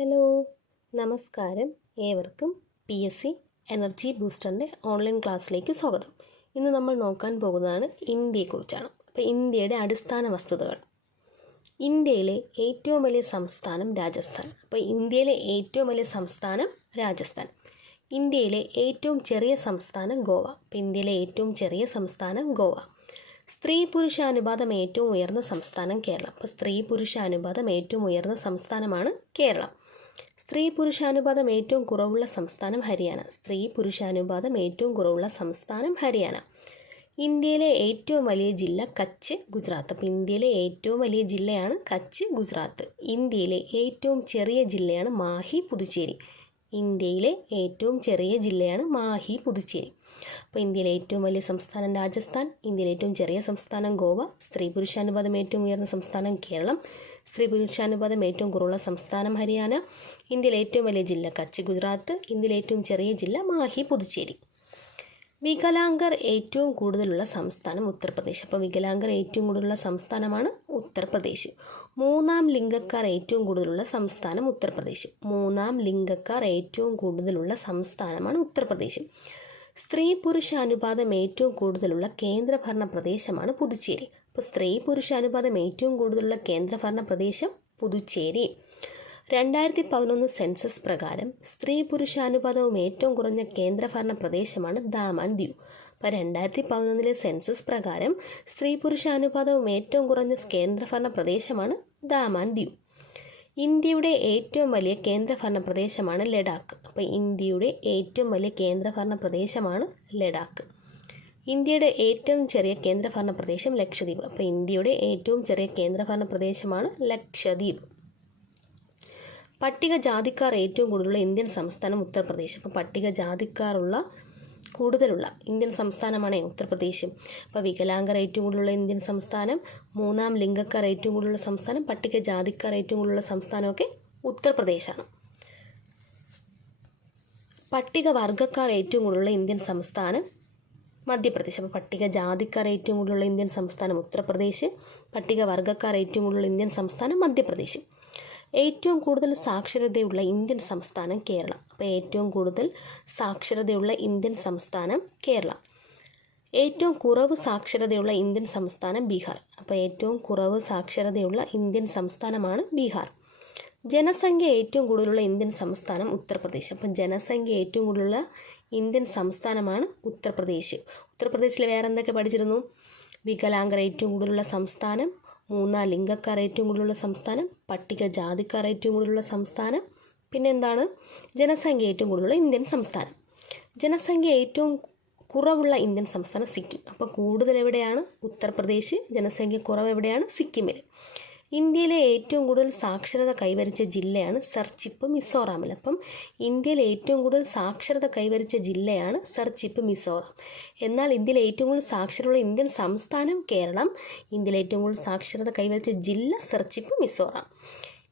Hello, നമസ്കാരം. ഏവർക്കും PSC energy ബൂസ്റ്ററിൻ്റെ online ക്ലാസ്സിലേക്ക് സ്വാഗതം. ഇന്ന് നമ്മൾ നോക്കാൻ പോകുന്നതാണ് ഇന്ത്യയെക്കുറിച്ചാണ്. അപ്പോൾ ഇന്ത്യയുടെ അടിസ്ഥാന വസ്തുതകൾ. ഇന്ത്യയിലെ ഏറ്റവും വലിയ സംസ്ഥാനം രാജസ്ഥാൻ. അപ്പോൾ ഇന്ത്യയിലെ ഏറ്റവും വലിയ സംസ്ഥാനം രാജസ്ഥാൻ. ഇന്ത്യയിലെ ഏറ്റവും ചെറിയ സംസ്ഥാനം ഗോവ. അപ്പോൾ ഇന്ത്യയിലെ ഏറ്റവും ചെറിയ സംസ്ഥാനം ഗോവ. സ്ത്രീ പുരുഷ അനുപാതം ഏറ്റവും ഉയർന്ന സംസ്ഥാനം കേരളം. അപ്പോൾ സ്ത്രീ പുരുഷ അനുപാതം ഏറ്റവും ഉയർന്ന സംസ്ഥാനമാണ് കേരളം. സ്ത്രീ പുരുഷ അനുപാതം ഏറ്റവും കുറവുള്ള സംസ്ഥാനം ഹരിയാന. സ്ത്രീ പുരുഷ അനുപാതം ഏറ്റവും കുറവുള്ള സംസ്ഥാനം ഹരിയാന. ഇന്ത്യയിലെ ഏറ്റവും വലിയ ജില്ല കച്ച്, ഗുജറാത്ത്. അപ്പോൾ ഇന്ത്യയിലെ ഏറ്റവും വലിയ ജില്ലയാണ് കച്ച്, ഗുജറാത്ത്. ഇന്ത്യയിലെ ഏറ്റവും ചെറിയ ജില്ലയാണ് മാഹി, പുതുച്ചേരി. ഇന്ത്യയിലെ ഏറ്റവും ചെറിയ ജില്ലയാണ് മാഹി, പുതുച്ചേരി. അപ്പോൾ ഇന്ത്യയിലെ ഏറ്റവും വലിയ സംസ്ഥാനം രാജസ്ഥാൻ. ഇന്ത്യയിലെ ഏറ്റവും ചെറിയ സംസ്ഥാനം ഗോവ. സ്ത്രീ പുരുഷാനുപാതം ഏറ്റവും ഉയർന്ന സംസ്ഥാനം കേരളം. സ്ത്രീ പുരുഷാനുപാതം ഏറ്റവും കുറവുള്ള സംസ്ഥാനം ഹരിയാന. ഇന്ത്യയിലെ ഏറ്റവും വലിയ ജില്ല കച്ച്, ഗുജറാത്ത്. ഇന്ത്യയിലെ ഏറ്റവും ചെറിയ ജില്ല മാഹി, പുതുച്ചേരി. വികലാംഗർ ഏറ്റവും കൂടുതലുള്ള സംസ്ഥാനം ഉത്തർപ്രദേശ്. അപ്പോൾ വികലാംഗർ ഏറ്റവും കൂടുതലുള്ള സംസ്ഥാനമാണ് ഉത്തർപ്രദേശ്. മൂന്നാം ലിംഗക്കാർ ഏറ്റവും കൂടുതലുള്ള സംസ്ഥാനം ഉത്തർപ്രദേശ്. മൂന്നാം ലിംഗക്കാർ ഏറ്റവും കൂടുതലുള്ള സംസ്ഥാനമാണ് ഉത്തർപ്രദേശ്. സ്ത്രീ പുരുഷ അനുപാതം ഏറ്റവും കൂടുതലുള്ള കേന്ദ്രഭരണ പ്രദേശമാണ് പുതുച്ചേരി. അപ്പോൾ സ്ത്രീ പുരുഷ അനുപാതം ഏറ്റവും കൂടുതലുള്ള കേന്ദ്രഭരണ പ്രദേശം പുതുച്ചേരി. 2011 സെൻസസ് പ്രകാരം സ്ത്രീ പുരുഷ അനുപാതവും ഏറ്റവും കുറഞ്ഞ കേന്ദ്രഭരണ പ്രദേശമാണ് ദാമൻ ദിയു. അപ്പോൾ 2011 സെൻസസ് പ്രകാരം സ്ത്രീ പുരുഷ അനുപാതവും ഏറ്റവും കുറഞ്ഞ കേന്ദ്രഭരണ പ്രദേശമാണ് ദാമൻ ദിയു. ഇന്ത്യയുടെ ഏറ്റവും വലിയ കേന്ദ്രഭരണ പ്രദേശമാണ് ലഡാക്ക്. അപ്പോൾ ഇന്ത്യയുടെ ഏറ്റവും വലിയ കേന്ദ്രഭരണ പ്രദേശമാണ് ലഡാക്ക്. ഇന്ത്യയുടെ ഏറ്റവും ചെറിയ കേന്ദ്രഭരണ പ്രദേശം ലക്ഷദ്വീപ്. അപ്പോൾ ഇന്ത്യയുടെ ഏറ്റവും ചെറിയ കേന്ദ്രഭരണ പ്രദേശമാണ് ലക്ഷദ്വീപ്. പട്ടികജാതിക്കാർ ഏറ്റവും കൂടുതലുള്ള ഇന്ത്യൻ സംസ്ഥാനം ഉത്തർപ്രദേശ്. അപ്പോൾ പട്ടികജാതിക്കാരുള്ള കൂടുതലുള്ള ഇന്ത്യൻ സംസ്ഥാനമാണ് ഉത്തർപ്രദേശ്. അപ്പോൾ വികലാംഗർ ഏറ്റവും കൂടുതലുള്ള ഇന്ത്യൻ സംസ്ഥാനം, മൂന്നാം ലിംഗക്കാർ ഏറ്റവും കൂടുതലുള്ള സംസ്ഥാനം, പട്ടികജാതിക്കാർ ഏറ്റവും കൂടുതലുള്ള സംസ്ഥാനമൊക്കെ ഉത്തർപ്രദേശാണ്. പട്ടികവർഗക്കാർ ഏറ്റവും കൂടുതലുള്ള ഇന്ത്യൻ സംസ്ഥാനം മധ്യപ്രദേശ്. അപ്പോൾ പട്ടികജാതിക്കാർ ഏറ്റവും കൂടുതലുള്ള ഇന്ത്യൻ സംസ്ഥാനം ഉത്തർപ്രദേശ്, പട്ടികവർഗക്കാർ ഏറ്റവും കൂടുതലുള്ള ഇന്ത്യൻ സംസ്ഥാനം മധ്യപ്രദേശ്. ഏറ്റവും കൂടുതൽ സാക്ഷരതയുള്ള ഇന്ത്യൻ സംസ്ഥാനം കേരളം. അപ്പോൾ ഏറ്റവും കൂടുതൽ സാക്ഷരതയുള്ള ഇന്ത്യൻ സംസ്ഥാനം കേരളം. ഏറ്റവും കുറവ് സാക്ഷരതയുള്ള ഇന്ത്യൻ സംസ്ഥാനം ബീഹാർ. അപ്പോൾ ഏറ്റവും കുറവ് സാക്ഷരതയുള്ള ഇന്ത്യൻ സംസ്ഥാനമാണ് ബീഹാർ. ജനസംഖ്യ ഏറ്റവും കൂടുതലുള്ള ഇന്ത്യൻ സംസ്ഥാനം ഉത്തർപ്രദേശ്. അപ്പം ജനസംഖ്യ ഏറ്റവും കൂടുതലുള്ള ഇന്ത്യൻ സംസ്ഥാനമാണ് ഉത്തർപ്രദേശ്. ഉത്തർപ്രദേശിൽ വേറെ എന്തൊക്കെ പഠിച്ചിരുന്നു? വികലാംഗർ ഏറ്റവും കൂടുതലുള്ള സംസ്ഥാനം, മൂന്നാം ലിംഗക്കാർ ഏറ്റവും കൂടുതലുള്ള സംസ്ഥാനം, പട്ടികജാതിക്കാർ ഏറ്റവും കൂടുതലുള്ള സംസ്ഥാനം, പിന്നെ എന്താണ്? ജനസംഖ്യ ഏറ്റവും കൂടുതലുള്ള ഇന്ത്യൻ സംസ്ഥാനം. ജനസംഖ്യ ഏറ്റവും കുറവുള്ള ഇന്ത്യൻ സംസ്ഥാനം സിക്കിം. അപ്പോൾ കൂടുതൽ എവിടെയാണ്? ഉത്തർപ്രദേശ്. ജനസംഖ്യ കുറവ് എവിടെയാണ്? സിക്കിമിൽ. ഇന്ത്യയിലെ ഏറ്റവും കൂടുതൽ സാക്ഷരത കൈവരിച്ച ജില്ലയാണ് സർച്ചിപ്പ്, മിസോറാമിൽ. അപ്പം ഇന്ത്യയിലെ ഏറ്റവും കൂടുതൽ സാക്ഷരത കൈവരിച്ച ജില്ലയാണ് സർച്ചിപ്പ്, മിസോറാം. എന്നാൽ ഇന്ത്യയിലെ ഏറ്റവും കൂടുതൽ സാക്ഷരതയുള്ള ഇന്ത്യൻ സംസ്ഥാനം കേരളം. ഇന്ത്യയിലെ ഏറ്റവും കൂടുതൽ സാക്ഷരത കൈവരിച്ച ജില്ല സർച്ചിപ്പ്, മിസോറാം.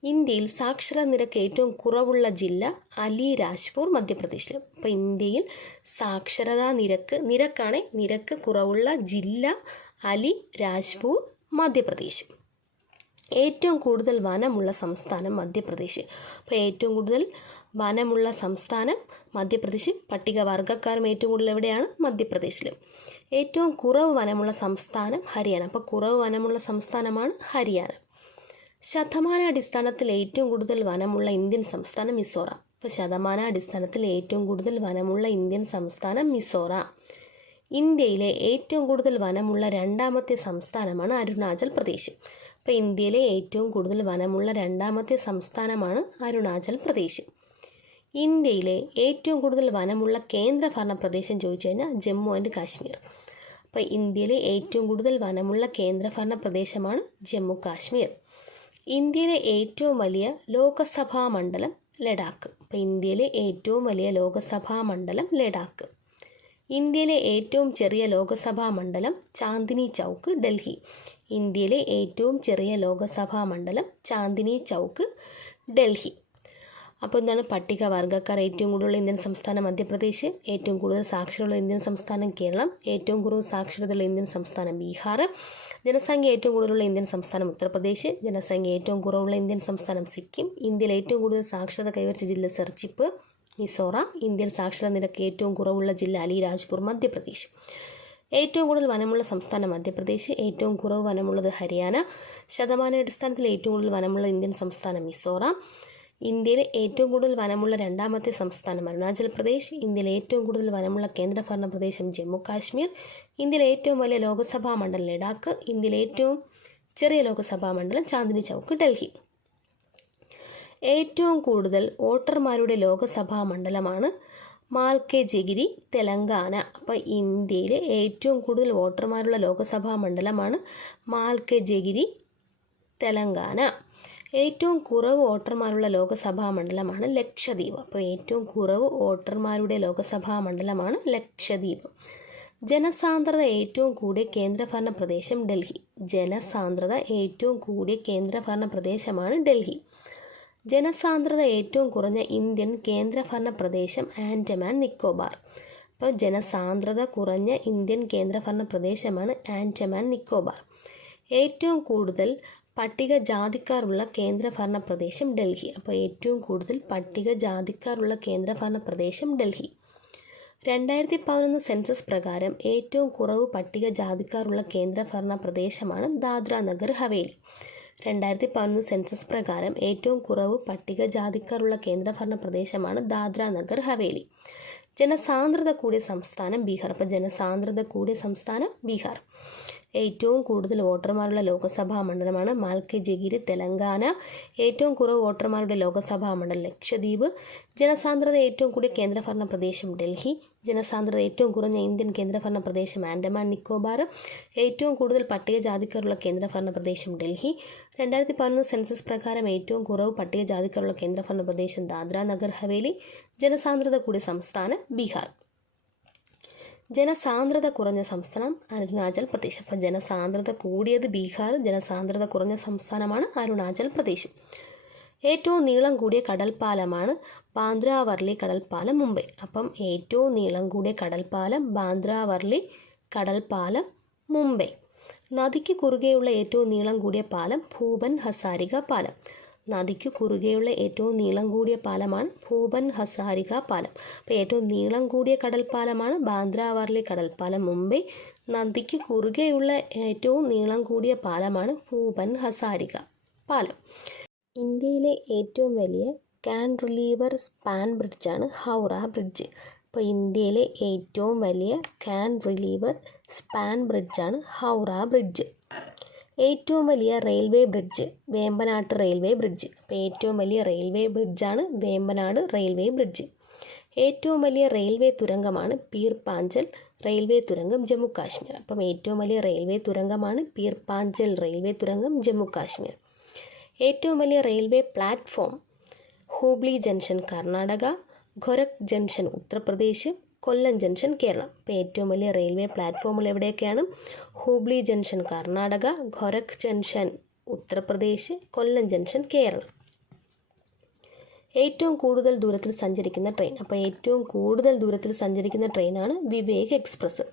ഇന്ത്യയിൽ സാക്ഷരതാ നിരക്ക് ഏറ്റവും കുറവുള്ള ജില്ല അലിരാജ്പൂർ, മധ്യപ്രദേശിൽ. അപ്പോൾ ഇന്ത്യയിൽ സാക്ഷരതാ നിരക്ക് കുറവുള്ള ജില്ല അലിരാജ്പൂർ, മധ്യപ്രദേശ്. ഏറ്റവും കൂടുതൽ വനമുള്ള സംസ്ഥാനം മധ്യപ്രദേശ്. അപ്പോൾ ഏറ്റവും കൂടുതൽ വനമുള്ള സംസ്ഥാനം മധ്യപ്രദേശ്. പട്ടികവർഗക്കാരും ഏറ്റവും കൂടുതൽ എവിടെയാണ്? മധ്യപ്രദേശിൽ. ഏറ്റവും കുറവ് വനമുള്ള സംസ്ഥാനം ഹരിയാന. അപ്പോൾ കുറവ് വനമുള്ള സംസ്ഥാനമാണ് ഹരിയാന. ശതമാനാടിസ്ഥാനത്തിൽ ഏറ്റവും കൂടുതൽ വനമുള്ള ഇന്ത്യൻ സംസ്ഥാനം മിസോറാം. അപ്പോൾ ശതമാനാടിസ്ഥാനത്തിൽ ഏറ്റവും കൂടുതൽ വനമുള്ള ഇന്ത്യൻ സംസ്ഥാനം മിസോറാം. ഇന്ത്യയിലെ ഏറ്റവും കൂടുതൽ വനമുള്ള രണ്ടാമത്തെ സംസ്ഥാനമാണ് അരുണാചൽ പ്രദേശ്. അപ്പോൾ ഇന്ത്യയിലെ ഏറ്റവും കൂടുതൽ വനമുള്ള രണ്ടാമത്തെ സംസ്ഥാനമാണ് അരുണാചൽ പ്രദേശ്. ഇന്ത്യയിലെ ഏറ്റവും കൂടുതൽ വനമുള്ള കേന്ദ്രഭരണ പ്രദേശം ചോദിച്ചു കഴിഞ്ഞാൽ ജമ്മു ആൻഡ് കാശ്മീർ. അപ്പോൾ ഇന്ത്യയിലെ ഏറ്റവും കൂടുതൽ വനമുള്ള കേന്ദ്രഭരണ പ്രദേശമാണ് ജമ്മു കാശ്മീർ. ഇന്ത്യയിലെ ഏറ്റവും വലിയ ലോകസഭാ മണ്ഡലം ലഡാക്ക്. അപ്പോൾ ഇന്ത്യയിലെ ഏറ്റവും വലിയ ലോകസഭാ മണ്ഡലം ലഡാക്ക്. ഇന്ത്യയിലെ ഏറ്റവും ചെറിയ ലോകസഭാ മണ്ഡലം ചാന്ദിനി ചൗക്ക്, ഡൽഹി. ഇന്ത്യയിലെ ഏറ്റവും ചെറിയ ലോകസഭാ മണ്ഡലം ചാന്ദിനി ചൗക്ക്, ഡൽഹി. അപ്പോൾ എന്താണ് പട്ടികവർഗ്ഗക്കാർ ഏറ്റവും കൂടുതലുള്ള ഇന്ത്യൻ സംസ്ഥാനം മധ്യപ്രദേശ്, ഏറ്റവും കൂടുതൽ സാക്ഷരതയുള്ള ഇന്ത്യൻ സംസ്ഥാനം കേരളം, ഏറ്റവും കുറവ് സാക്ഷരതയുള്ള ഇന്ത്യൻ സംസ്ഥാനം ബീഹാർ, ജനസംഖ്യ ഏറ്റവും കൂടുതലുള്ള ഇന്ത്യൻ സംസ്ഥാനം ഉത്തർപ്രദേശ്, ജനസംഖ്യ ഏറ്റവും കുറവുള്ള ഇന്ത്യൻ സംസ്ഥാനം സിക്കിം, ഇന്ത്യയിൽ ഏറ്റവും കൂടുതൽ സാക്ഷരത കൈവരിച്ച ജില്ല സർച്ചിപ്പ് മിസോറാം, ഇന്ത്യയിൽ സാക്ഷരതാ നിരക്ക് ഏറ്റവും കുറവുള്ള ജില്ല അലിരാജ്പൂർ മധ്യപ്രദേശ്, ഏറ്റവും കൂടുതൽ വനമുള്ള സംസ്ഥാനം മധ്യപ്രദേശ്, ഏറ്റവും കുറവ് വനമുള്ളത് ഹരിയാന, ശതമാനാടിസ്ഥാനത്തിൽ ഏറ്റവും കൂടുതൽ വനമുള്ള ഇന്ത്യൻ സംസ്ഥാനം മിസോറാം, ഇന്ത്യയിലെ ഏറ്റവും കൂടുതൽ വനമുള്ള രണ്ടാമത്തെ സംസ്ഥാനം അരുണാചൽ പ്രദേശ്, ഇന്ത്യയിലെ ഏറ്റവും കൂടുതൽ വനമുള്ള കേന്ദ്രഭരണ പ്രദേശം ജമ്മു കാശ്മീർ, ഇന്ത്യയിലെ ഏറ്റവും വലിയ ലോകസഭാ മണ്ഡലം ലഡാക്ക്, ഇന്ത്യയിലെ ഏറ്റവും ചെറിയ ലോകസഭാ മണ്ഡലം ചാന്ദിനി ചൗക്ക് ഡൽഹി. ഏറ്റവും കൂടുതൽ വോട്ടർമാരുടെ ലോകസഭാ മണ്ഡലമാണ് മാൽക്കജിഗിരി തെലങ്കാന. അപ്പോൾ ഇന്ത്യയിലെ ഏറ്റവും കൂടുതൽ വോട്ടർമാരുള്ള ലോകസഭാ മണ്ഡലമാണ് മാൽക്കജിഗിരി തെലങ്കാന. ഏറ്റവും കുറവ് വോട്ടർമാരുള്ള ലോകസഭാ മണ്ഡലമാണ് ലക്ഷദ്വീപ്. അപ്പോൾ ഏറ്റവും കുറവ് വോട്ടർമാരുടെ ലോകസഭാ മണ്ഡലമാണ് ലക്ഷദ്വീപ്. ജനസാന്ദ്രത ഏറ്റവും കൂടിയ കേന്ദ്രഭരണ പ്രദേശം ഡൽഹി. ജനസാന്ദ്രത ഏറ്റവും കൂടിയ കേന്ദ്രഭരണ പ്രദേശമാണ് ഡൽഹി. ജനസാന്ദ്രത ഏറ്റവും കുറഞ്ഞ ഇന്ത്യൻ കേന്ദ്രഭരണ പ്രദേശം ആൻഡമാൻ നിക്കോബാർ. അപ്പോൾ ജനസാന്ദ്രത കുറഞ്ഞ ഇന്ത്യൻ കേന്ദ്രഭരണ പ്രദേശമാണ് ആൻഡമാൻ നിക്കോബാർ. ഏറ്റവും കൂടുതൽ പട്ടികജാതിക്കാരുള്ള കേന്ദ്രഭരണ പ്രദേശം ഡൽഹി. അപ്പോൾ ഏറ്റവും കൂടുതൽ പട്ടികജാതിക്കാരുള്ള കേന്ദ്രഭരണ പ്രദേശം ഡൽഹി. 2011 സെൻസസ് പ്രകാരം ഏറ്റവും കുറവ് പട്ടികജാതിക്കാരുള്ള കേന്ദ്രഭരണ പ്രദേശമാണ് ദാദ്ര നഗർ ഹവേലി. 2011 സെൻസസ് പ്രകാരം ഏറ്റവും കുറവ് പട്ടികജാതിക്കാരുള്ള കേന്ദ്രഭരണ പ്രദേശമാണ് ദാദ്ര നഗർ ഹവേലി. ജനസാന്ദ്രത കൂടിയ സംസ്ഥാനം ബീഹാർ. അപ്പോൾ ജനസാന്ദ്രത കൂടിയ സംസ്ഥാനം ബീഹാർ. ഏറ്റവും കൂടുതൽ വോട്ടർമാരുള്ള ലോകസഭാ മണ്ഡലമാണ് മാൽക്കജിഗിരി തെലങ്കാന. ഏറ്റവും കുറവ് വോട്ടർമാരുടെ ലോകസഭാ മണ്ഡലം ലക്ഷദ്വീപ്. ജനസാന്ദ്രത ഏറ്റവും കൂടിയ കേന്ദ്രഭരണ പ്രദേശം ഡൽഹി. ജനസാന്ദ്രത ഏറ്റവും കുറഞ്ഞ ഇന്ത്യൻ കേന്ദ്രഭരണ പ്രദേശം ആൻഡമാൻ നിക്കോബാർ. ഏറ്റവും കൂടുതൽ പട്ടികജാതിക്കാരുള്ള കേന്ദ്രഭരണ പ്രദേശം ഡൽഹി. 2011 സെൻസസ് പ്രകാരം ഏറ്റവും കുറവ് പട്ടികജാതിക്കാരുള്ള കേന്ദ്രഭരണ പ്രദേശം ദാദ്ര നഗർ ഹവേലി. ജനസാന്ദ്രത കൂടിയ സംസ്ഥാനം ബീഹാർ. ജനസാന്ദ്രത കുറഞ്ഞ സംസ്ഥാനം അരുണാചൽ പ്രദേശ്. അപ്പോൾ ജനസാന്ദ്രത കൂടിയത് ബീഹാർ, ജനസാന്ദ്രത കുറഞ്ഞ സംസ്ഥാനമാണ് അരുണാചൽ പ്രദേശ്. ഏറ്റവും നീളം കൂടിയ കടൽപ്പാലമാണ് ബാന്ദ്ര വർലി കടൽപ്പാലം മുംബൈ. അപ്പം ഏറ്റവും നീളം കൂടിയ കടൽപ്പാലം ബാന്ദ്ര വർലി കടൽപ്പാലം മുംബൈ. നദിക്ക് കുറുകെയുള്ള ഏറ്റവും നീളം കൂടിയ പാലം ഭൂപൻ ഹസാരിക പാലം. നദിക്ക് കുറുകെയുള്ള ഏറ്റവും നീളം കൂടിയ പാലമാണ് ഭൂപൻ ഹസാരിക പാലം. അപ്പോൾ ഏറ്റവും നീളം കൂടിയ കടൽപ്പാലമാണ് ബാന്ദ്ര വർലി കടൽപ്പാലം മുംബൈ. നദിക്ക് കുറുകെയുള്ള ഏറ്റവും നീളം കൂടിയ പാലമാണ് ഭൂപൻ ഹസാരിക പാലം. ഇന്ത്യയിലെ ഏറ്റവും വലിയ കാൻറിലീവർ സ്പാൻ ബ്രിഡ്ജാണ് ഹൗറ ബ്രിഡ്ജ്. അപ്പോൾ ഇന്ത്യയിലെ ഏറ്റവും വലിയ കാൻറിലീവർ സ്പാൻ ബ്രിഡ്ജാണ് ഹൗറ ബ്രിഡ്ജ്. ഏറ്റവും വലിയ railway bridge Vembanad railway bridge. അപ്പോൾ ഏറ്റവും വലിയ റെയിൽവേ ബ്രിഡ്ജാണ് വേമ്പനാട് റെയിൽവേ ബ്രിഡ്ജ്. ഏറ്റവും വലിയ റെയിൽവേ തുരങ്കമാണ് പീർ പാഞ്ചൽ റെയിൽവേ തുരങ്കം ജമ്മു കാശ്മീർ. അപ്പം ഏറ്റവും വലിയ റെയിൽവേ തുരങ്കമാണ് പീർ പാഞ്ചൽ റെയിൽവേ തുരങ്കം ജമ്മു കാശ്മീർ. ഏറ്റവും വലിയ railway platform Hubli junction Karnataka, Gorakh junction Uttar Pradesh, Kollam junction Kerala. ഇപ്പോൾ ഏറ്റവും വലിയ റെയിൽവേ പ്ലാറ്റ്ഫോമുകൾ എവിടെയൊക്കെയാണ്? Hubli junction Karnataka, Gorakh junction Uttar Pradesh, Kollam junction Kerala. ഏറ്റവും കൂടുതൽ ദൂരത്തിൽ സഞ്ചരിക്കുന്ന ട്രെയിൻ. അപ്പോൾ ഏറ്റവും കൂടുതൽ ദൂരത്തിൽ സഞ്ചരിക്കുന്ന ട്രെയിനാണ് വിവേക് എക്സ്പ്രസ്.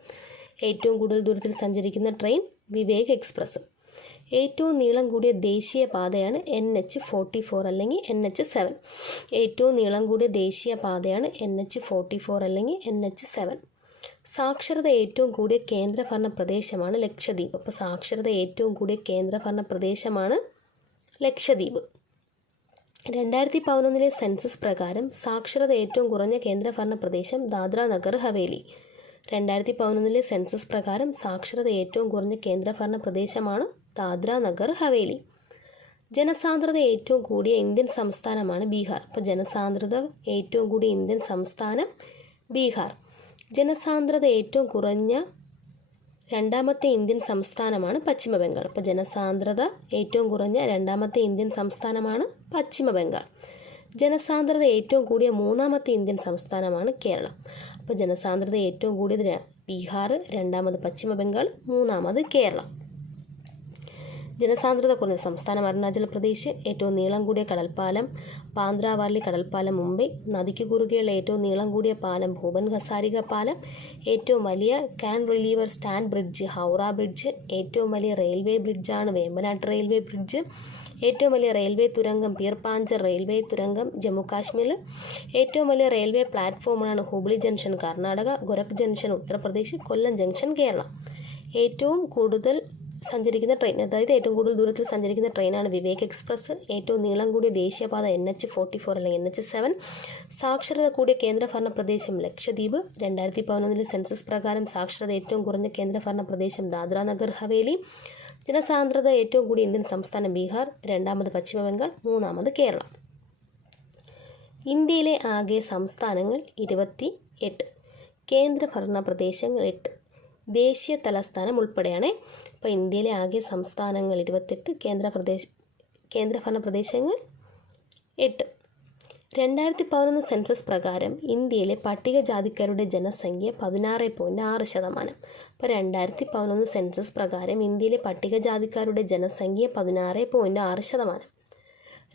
ഏറ്റവും കൂടുതൽ ദൂരത്തിൽ സഞ്ചരിക്കുന്ന ട്രെയിൻ വിവേക് എക്സ്പ്രസ്. ഏറ്റവും നീളം കൂടിയ ദേശീയ പാതയാണ് NH44 അല്ലെങ്കിൽ NH7. ഏറ്റവും നീളം കൂടിയ ദേശീയ പാതയാണ് NH44 അല്ലെങ്കിൽ NH7. സാക്ഷരത ഏറ്റവും കൂടിയ കേന്ദ്രഭരണ പ്രദേശമാണ് ലക്ഷദ്വീപ്. അപ്പോൾ സാക്ഷരത ഏറ്റവും കൂടിയ കേന്ദ്രഭരണ പ്രദേശമാണ് ലക്ഷദ്വീപ്. 2011 സെൻസസ് പ്രകാരം സാക്ഷരത ഏറ്റവും കുറഞ്ഞ കേന്ദ്രഭരണ പ്രദേശം ദാദ്ര നഗർ ഹവേലി. 2011 സെൻസസ് പ്രകാരം സാക്ഷരത ഏറ്റവും കുറഞ്ഞ കേന്ദ്രഭരണ പ്രദേശമാണ് ദാദ്ര നഗർ ഹവേലി. ജനസാന്ദ്രത ഏറ്റവും കൂടിയ ഇന്ത്യൻ സംസ്ഥാനമാണ് ബീഹാർ. അപ്പോൾ ജനസാന്ദ്രത ഏറ്റവും കൂടിയ ഇന്ത്യൻ സംസ്ഥാനം ബീഹാർ. ജനസാന്ദ്രത ഏറ്റവും കുറഞ്ഞ രണ്ടാമത്തെ ഇന്ത്യൻ സംസ്ഥാനമാണ് പശ്ചിമ ബംഗാൾ. അപ്പോൾ ജനസാന്ദ്രത ഏറ്റവും കുറഞ്ഞ രണ്ടാമത്തെ ഇന്ത്യൻ സംസ്ഥാനമാണ് പശ്ചിമ ബംഗാൾ. ജനസാന്ദ്രത ഏറ്റവും കൂടിയ മൂന്നാമത്തെ ഇന്ത്യൻ സംസ്ഥാനമാണ് കേരളം. അപ്പോൾ ജനസാന്ദ്രത ഏറ്റവും കൂടിയത് ബീഹാർ, രണ്ടാമത് പശ്ചിമ ബംഗാൾ, മൂന്നാമത് കേരളം. ജനസാന്ദ്രത കുറഞ്ഞ സംസ്ഥാനം അരുണാചൽ പ്രദേശ്. ഏറ്റവും നീളം കൂടിയ കടൽപ്പാലം ബാന്ദ്ര-വർലി കടൽപ്പാലം മുംബൈ. നദിക്ക് കുറുകെയുള്ള ഏറ്റവും നീളം കൂടിയ പാലം ഭൂപൻ ഹസാരിക പാലം. ഏറ്റവും വലിയ കാൻറിലിവർ സ്റ്റാൻഡ് ബ്രിഡ്ജ് ഹൗറ ബ്രിഡ്ജ്. ഏറ്റവും വലിയ റെയിൽവേ ബ്രിഡ്ജാണ് വേമ്പനാട്ട് റെയിൽവേ ബ്രിഡ്ജ്. ഏറ്റവും വലിയ റെയിൽവേ തുരങ്കം പീർ പാഞ്ചർ റെയിൽവേ തുരങ്കം ജമ്മു കാശ്മീരിൽ. ഏറ്റവും വലിയ റെയിൽവേ പ്ലാറ്റ്ഫോമാണ് Hubli junction Karnataka, Gorakh junction Uttar Pradesh, Kollam junction Kerala. ഏറ്റവും കൂടുതൽ സഞ്ചരിക്കുന്ന ട്രെയിൻ, അതായത് ഏറ്റവും കൂടുതൽ ദൂരത്തിൽ സഞ്ചരിക്കുന്ന ട്രെയിനാണ് വിവേക് എക്സ്പ്രസ്. ഏറ്റവും നീളം കൂടിയ ദേശീയപാത NH44 അല്ലെങ്കിൽ NH7. സാക്ഷരത കൂടിയ കേന്ദ്രഭരണ പ്രദേശം ലക്ഷദ്വീപ്. 2011 സെൻസസ് പ്രകാരം സാക്ഷരത ഏറ്റവും കുറഞ്ഞ കേന്ദ്രഭരണ പ്രദേശം ദാദ്ര നഗർ ഹവേലി. ജനസാന്ദ്രത ഏറ്റവും കൂടിയ ഇന്ത്യൻ സംസ്ഥാനം ബീഹാർ. രണ്ടാമത് പശ്ചിമ ബംഗാൾ. മൂന്നാമത് കേരളം. ഇന്ത്യയിലെ ആകെ സംസ്ഥാനങ്ങൾ 28, കേന്ദ്രഭരണ പ്രദേശങ്ങൾ 8, ദേശീയ തലസ്ഥാനം ഉൾപ്പെടെയാണ്. അപ്പോൾ ഇന്ത്യയിലെ ആകെ സംസ്ഥാനങ്ങൾ 28, കേന്ദ്രഭരണ പ്രദേശങ്ങൾ 8. 2011 സെൻസസ് പ്രകാരം ഇന്ത്യയിലെ പട്ടികജാതിക്കാരുടെ ജനസംഖ്യ 16.6%. അപ്പോൾ 2011 സെൻസസ് പ്രകാരം ഇന്ത്യയിലെ പട്ടികജാതിക്കാരുടെ ജനസംഖ്യ 16.6%.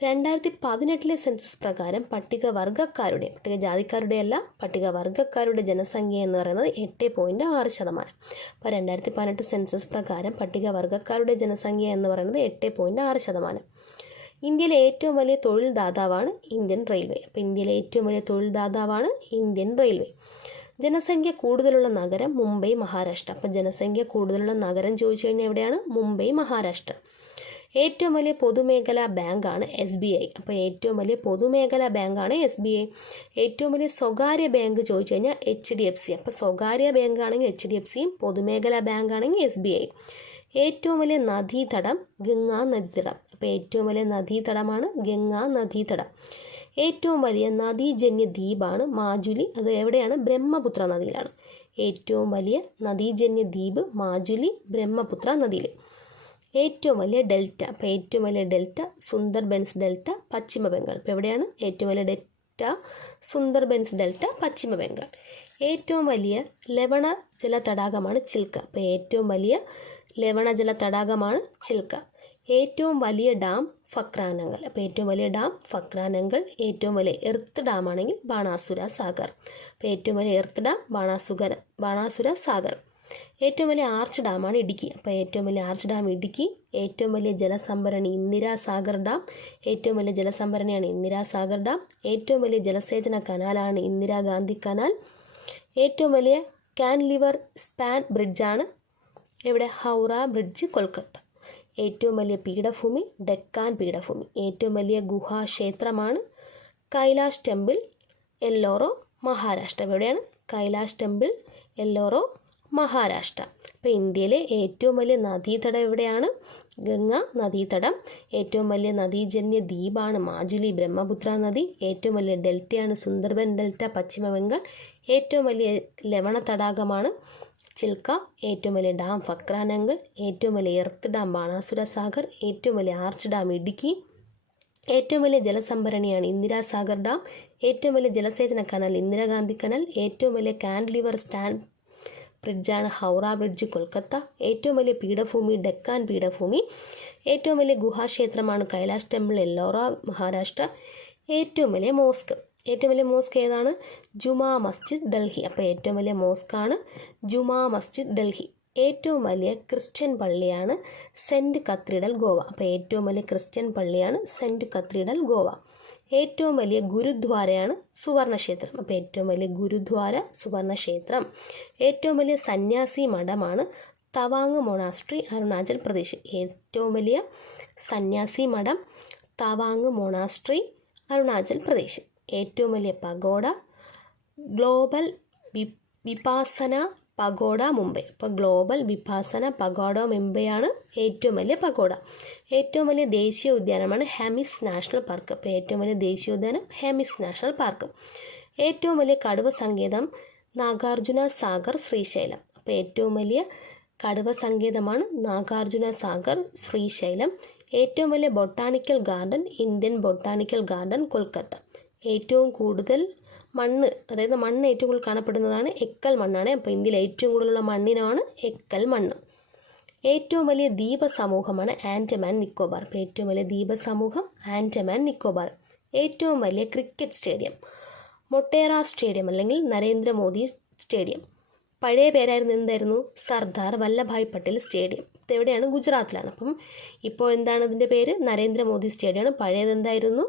2018 സെൻസസ് പ്രകാരം പട്ടികജാതിക്കാരുടെ അല്ല പട്ടികവർഗക്കാരുടെ ജനസംഖ്യ എന്ന് പറയുന്നത് 8.6%. അപ്പോൾ 2018 സെൻസസ് പ്രകാരം പട്ടികവർഗക്കാരുടെ ജനസംഖ്യ എന്ന് പറയുന്നത് 8.6%. ഇന്ത്യയിലെ ഏറ്റവും വലിയ തൊഴിൽ ദാതാവാണ് ഇന്ത്യൻ റെയിൽവേ. അപ്പോൾ ഇന്ത്യയിലെ ഏറ്റവും വലിയ തൊഴിൽ ദാതാവാണ് ഇന്ത്യൻ റെയിൽവേ. ജനസംഖ്യ കൂടുതലുള്ള നഗരം മുംബൈ, മഹാരാഷ്ട്ര. അപ്പോൾ ജനസംഖ്യ കൂടുതലുള്ള നഗരം ചോദിച്ചു കഴിഞ്ഞാൽ എവിടെയാണ്? മുംബൈ, മഹാരാഷ്ട്ര. ഏറ്റവും വലിയ പൊതുമേഖലാ ബാങ്കാണ് SBI. അപ്പോൾ ഏറ്റവും വലിയ പൊതുമേഖലാ ബാങ്കാണ് SBI. ഏറ്റവും വലിയ സ്വകാര്യ ബാങ്ക് ചോദിച്ചു കഴിഞ്ഞാൽ HDFC. അപ്പോൾ സ്വകാര്യ ബാങ്കാണെങ്കിൽ HDFCയും പൊതുമേഖലാ ബാങ്കാണെങ്കിൽ SBI. ഏറ്റവും വലിയ നദീതടം ഗംഗാ നദീതടം. അപ്പോൾ ഏറ്റവും വലിയ നദീതടമാണ് ഗംഗാ നദീതടം. ഏറ്റവും വലിയ നദീജന്യ ദ്വീപാണ് മാജുലി. അത് എവിടെയാണ്? ബ്രഹ്മപുത്ര നദിയിലാണ്. ഏറ്റവും വലിയ നദീജന്യ ദ്വീപ് മാജുലി, ബ്രഹ്മപുത്ര നദിയിൽ. ഏറ്റവും വലിയ ഡെൽറ്റ. അപ്പോൾ ഏറ്റവും വലിയ ഡെൽറ്റ സുന്ദർബൻസ് ഡെൽറ്റ, പശ്ചിമ ബംഗാൾ. ഇപ്പോൾ എവിടെയാണ് ഏറ്റവും വലിയ ഡെൽറ്റ? സുന്ദർബൻസ് ഡെൽറ്റ, പശ്ചിമ ബംഗാൾ. ഏറ്റവും വലിയ ലവണ ജല തടാകമാണ് ചിൽക്ക. അപ്പോൾ ഏറ്റവും വലിയ ലവണജല തടാകമാണ് ചിൽക്ക. ഏറ്റവും വലിയ ഡാം ഫക്രാനങ്കൽ. അപ്പോൾ ഏറ്റവും വലിയ ഡാം ഫക്രാനങ്കൽ. ഏറ്റവും വലിയ എർത്ത് ഡാം ആണെങ്കിൽ ബാണാസുര സാഗർ. അപ്പോൾ ഏറ്റവും വലിയ എർത്ത് ഡാം ബാണാസുര സാഗർ. ഏറ്റവും വലിയ ആർച്ച് ഡാമാണ് ഇടുക്കി. അപ്പോൾ ഏറ്റവും വലിയ ആർച്ച് ഡാം ഇടുക്കി. ഏറ്റവും വലിയ ജലസംഭരണി ഇന്ദിരാസാഗർ ഡാം. ഏറ്റവും വലിയ ജലസംഭരണിയാണ് ഇന്ദിരാസാഗർ ഡാം. ഏറ്റവും വലിയ ജലസേചന കനാലാണ് ഇന്ദിരാഗാന്ധി കനാൽ. ഏറ്റവും വലിയ കാൻലിവർ സ്പാൻ ബ്രിഡ്ജാണ് എവിടെ? ഹൗറ ബ്രിഡ്ജ്, കൊൽക്കത്ത. ഏറ്റവും വലിയ പീഠഭൂമി ഡെക്കാൻ പീഠഭൂമി. ഏറ്റവും വലിയ ഗുഹാക്ഷേത്രമാണ് കൈലാഷ് ടെമ്പിൾ, എല്ലോറോ, മഹാരാഷ്ട്ര. എവിടെയാണ്? കൈലാഷ് ടെമ്പിൾ, എല്ലോറോ, മഹാരാഷ്ട്ര. അപ്പോൾ ഇന്ത്യയിലെ ഏറ്റവും വലിയ നദീതടം എവിടെയാണ്? ഗംഗാ നദീതടം. ഏറ്റവും വലിയ നദീജന്യ ദ്വീപാണ് മാജുലി, ബ്രഹ്മപുത്ര നദി. ഏറ്റവും വലിയ ഡെൽറ്റയാണ് സുന്ദർബൻ ഡെൽറ്റ, പശ്ചിമ ബംഗാൾ. ഏറ്റവും വലിയ ലവണ തടാകമാണ് ചിൽക്ക. ഏറ്റവും വലിയ ഡാം ഫക്രാനങ്കൽ. ഏറ്റവും വലിയ എർത്ത് ഡാം ബാണാസുര സാഗർ. ഏറ്റവും വലിയ ആർച്ച് ഡാം ഇടുക്കി. ഏറ്റവും വലിയ ജലസംഭരണിയാണ് ഇന്ദിരാസാഗർ ഡാം. ഏറ്റവും വലിയ ജലസേചന കനാൽ ഇന്ദിരാഗാന്ധി കനാൽ. ഏറ്റവും വലിയ കാൻലിവർ സ്റ്റാൻഡ് ബ്രിഡ്ജാണ് ഹൗറ ബ്രിഡ്ജ്, കൊൽക്കത്ത. ഏറ്റവും വലിയ പീഠഭൂമി ഡെക്കാൻ പീഠഭൂമി. ഏറ്റവും വലിയ ഗുഹാക്ഷേത്രമാണ് കൈലാഷ് ടെമ്പിൾ, എല്ലോറ, മഹാരാഷ്ട്ര. ഏറ്റവും വലിയ മോസ്ക്. ഏറ്റവും വലിയ മോസ്ക് ഏതാണ്? ജുമാ മസ്ജിദ്, ഡൽഹി. അപ്പോൾ ഏറ്റവും വലിയ മോസ്കാണ് ജുമാ മസ്ജിദ്, ഡൽഹി. ഏറ്റവും വലിയ ക്രിസ്ത്യൻ പള്ളിയാണ് സെൻറ്റ് കത്തീഡ്രൽ, ഗോവ. അപ്പോൾ ഏറ്റവും വലിയ ക്രിസ്ത്യൻ പള്ളിയാണ് സെൻറ്റ് കത്തീഡ്രൽ, ഗോവ. ഏറ്റവും വലിയ ഗുരുദ്വാരയാണ് സുവർണക്ഷേത്രം. അപ്പോൾ ഏറ്റവും വലിയ ഗുരുദ്വാര സുവർണക്ഷേത്രം. ഏറ്റവും വലിയ സന്യാസി മഠമാണ് തവാങ് മൊണാസ്ട്രി, അരുണാചൽ പ്രദേശ്. ഏറ്റവും വലിയ സന്യാസി മഠം തവാങ് മൊണാസ്ട്രി, അരുണാചൽ പ്രദേശ്. ഏറ്റവും വലിയ pagoda global Vipassana pagoda, Mumbai. അപ്പോൾ ഗ്ലോബൽ വിപാസന പഗോഡ മുംബൈയാണ് ഏറ്റവും വലിയ പഗോഡ. ഏറ്റവും വലിയ ദേശീയ ഉദ്യാനമാണ് ഹെമിസ് നാഷണൽ പാർക്ക്. അപ്പോൾ ഏറ്റവും വലിയ ദേശീയോദ്യാനം ഹെമിസ് നാഷണൽ പാർക്ക്. ഏറ്റവും വലിയ കടുവ സങ്കേതം നാഗാർജുന സാഗർ, ശ്രീശൈലം. അപ്പോൾ ഏറ്റവും വലിയ കടുവ സങ്കേതമാണ് നാഗാർജുന സാഗർ, ശ്രീശൈലം. ഏറ്റവും വലിയ botanical garden Indian botanical garden, Kolkata. ഏറ്റവും കൂടുതൽ മണ്ണ്, അതായത് മണ്ണ് ഏറ്റവും കൂടുതൽ കാണപ്പെടുന്നതാണ് എക്കൽ മണ്ണാണ്. അപ്പോൾ ഇന്ത്യയിൽ ഏറ്റവും കൂടുതലുള്ള മണ്ണിനാണ് എക്കൽ മണ്ണ്. ഏറ്റവും വലിയ ദ്വീപ സമൂഹമാണ് ആൻഡമാൻ നിക്കോബാർ. അപ്പോൾ ഏറ്റവും വലിയ ദ്വീപ സമൂഹം ആൻഡമാൻ നിക്കോബാർ. ഏറ്റവും വലിയ ക്രിക്കറ്റ് സ്റ്റേഡിയം മൊട്ടേറ സ്റ്റേഡിയം അല്ലെങ്കിൽ നരേന്ദ്രമോദി സ്റ്റേഡിയം. പഴയ പേരായിരുന്നു എന്തായിരുന്നു? സർദാർ വല്ലഭായ് പട്ടേൽ സ്റ്റേഡിയം. ഇതെവിടെയാണ്? ഗുജറാത്തിലാണ്. അപ്പം ഇപ്പോൾ എന്താണ് ഇതിൻ്റെ പേര്? നരേന്ദ്രമോദി സ്റ്റേഡിയമാണ്. പഴയത് എന്തായിരുന്നു?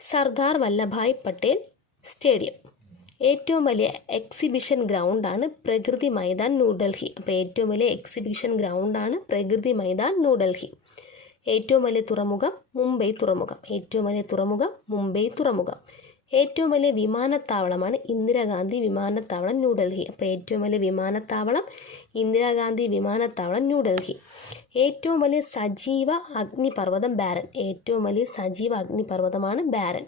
സർദാർ വല്ലഭായ് പട്ടേൽ സ്റ്റേഡിയം. ഏറ്റവും വലിയ എക്സിബിഷൻ ഗ്രൗണ്ടാണ് പ്രകൃതി മൈതാൻ ന്യൂഡൽഹി. അപ്പോൾ ഏറ്റവും വലിയ എക്സിബിഷൻ ഗ്രൗണ്ടാണ് പ്രകൃതി മൈതാൻ ന്യൂഡൽഹി. ഏറ്റവും വലിയ തുറമുഖം മുംബൈ തുറമുഖം. ഏറ്റവും വലിയ തുറമുഖം മുംബൈ തുറമുഖം. ഏറ്റവും വലിയ വിമാനത്താവളമാണ് ഇന്ദിരാഗാന്ധി വിമാനത്താവളം ന്യൂഡൽഹി. അപ്പോൾ ഏറ്റവും വലിയ വിമാനത്താവളം ഇന്ദിരാഗാന്ധി വിമാനത്താവളം ന്യൂഡൽഹി. ഏറ്റവും വലിയ സജീവ അഗ്നിപർവ്വതം ബാരൻ. ഏറ്റവും വലിയ സജീവ അഗ്നിപർവ്വതമാണ് ബാരൻ.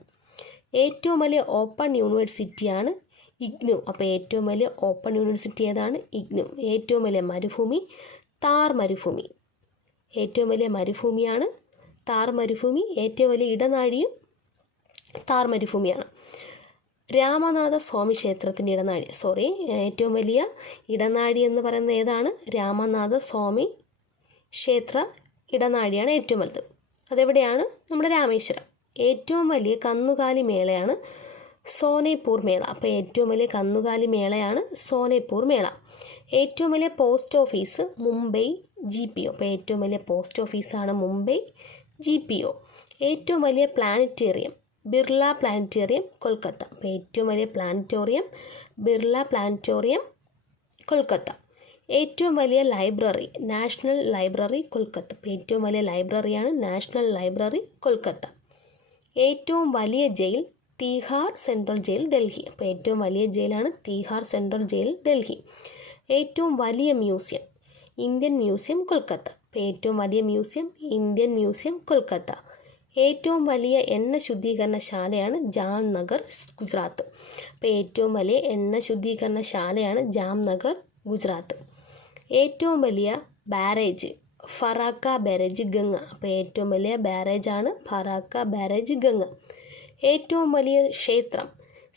ഏറ്റവും വലിയ ഓപ്പൺ യൂണിവേഴ്സിറ്റിയാണ് ഇഗ്നു. അപ്പോൾ ഏറ്റവും വലിയ ഓപ്പൺ യൂണിവേഴ്സിറ്റി ഏതാണ്? ഇഗ്നു. ഏറ്റവും വലിയ മരുഭൂമി താർ മരുഭൂമി. ഏറ്റവും വലിയ മരുഭൂമിയാണ് താർ മരുഭൂമി. ഏറ്റവും വലിയ ഇടനാഴിയും താർ മരുഭൂമിയാണ്. രാമനാഥ സ്വാമി ക്ഷേത്രത്തിൻ്റെ ഇടനാഴി ഏറ്റവും വലിയ ഇടനാഴി എന്ന് പറയുന്നത് ഏതാണ്? രാമനാഥ സ്വാമി ക്ഷേത്ര ഇടനാഴിയാണ് ഏറ്റവും വലുത്. അതെവിടെയാണ്? നമ്മുടെ രാമേശ്വരം. ഏറ്റവും വലിയ കന്നുകാലി മേളയാണ് സോനേപൂർ മേള. അപ്പോൾ ഏറ്റവും വലിയ കന്നുകാലി മേളയാണ് സോനേപൂർ മേള. ഏറ്റവും വലിയ പോസ്റ്റ് ഓഫീസ് മുംബൈ GPO. അപ്പോൾ ഏറ്റവും വലിയ പോസ്റ്റ് ഓഫീസാണ് മുംബൈ GPO. ഏറ്റവും വലിയ പ്ലാനറ്റേറിയം ബിർള പ്ലാനറ്റേറിയം കൊൽക്കത്ത. അപ്പോൾ ഏറ്റവും വലിയ പ്ലാനറ്റോറിയം ബിർള പ്ലാനറ്റോറിയം കൊൽക്കത്ത. ഏറ്റവും വലിയ ലൈബ്രറി നാഷണൽ ലൈബ്രറി കൊൽക്കത്ത. അപ്പോൾ ഏറ്റവും വലിയ ലൈബ്രറിയാണ് നാഷണൽ ലൈബ്രറി കൊൽക്കത്ത. ഏറ്റവും വലിയ jail Tihar central jail Delhi. അപ്പോൾ ഏറ്റവും വലിയ ജയിലാണ് തീഹാർ സെൻട്രൽ ജയിൽ ഡൽഹി. ഏറ്റവും വലിയ മ്യൂസിയം ഇന്ത്യൻ മ്യൂസിയം കൊൽക്കത്ത. അപ്പോൾ ഏറ്റവും വലിയ മ്യൂസിയം ഇന്ത്യൻ മ്യൂസിയം കൊൽക്കത്ത. ഏറ്റവും വലിയ എണ്ണ ശുദ്ധീകരണശാലയാണ് ജാംനഗർ ഗുജറാത്ത്. അപ്പോൾ ഏറ്റവും വലിയ എണ്ണ ശുദ്ധീകരണശാലയാണ് ജാംനഗർ ഗുജറാത്ത്. ഏറ്റവും വലിയ ബാരേജ് ഫറാക്ക ബാരേജ് ഗംഗ. അപ്പോൾ ഏറ്റവും വലിയ ബാരേജാണ് ഫറാക്ക ബാരേജ് ഗംഗ. ഏറ്റവും വലിയ ക്ഷേത്രം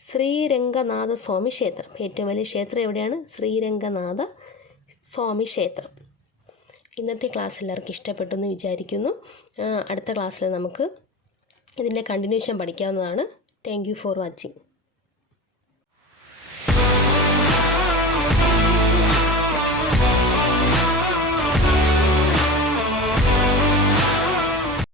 ശ്രീരംഗനാഥ സ്വാമി ക്ഷേത്രം. ഏറ്റവും വലിയ ക്ഷേത്രം എവിടെയാണ്? ശ്രീരംഗനാഥ സ്വാമി ക്ഷേത്രം. ഇന്നത്തെ ക്ലാസ് എല്ലാവർക്കും ഇഷ്ടപ്പെട്ടു എന്ന് വിചാരിക്കുന്നു. അടുത്ത ക്ലാസ്സിൽ നമുക്ക് ഇതിൻ്റെ കണ്ടിന്യൂഷൻ പഠിക്കാവുന്നതാണ്. Thank you for watching.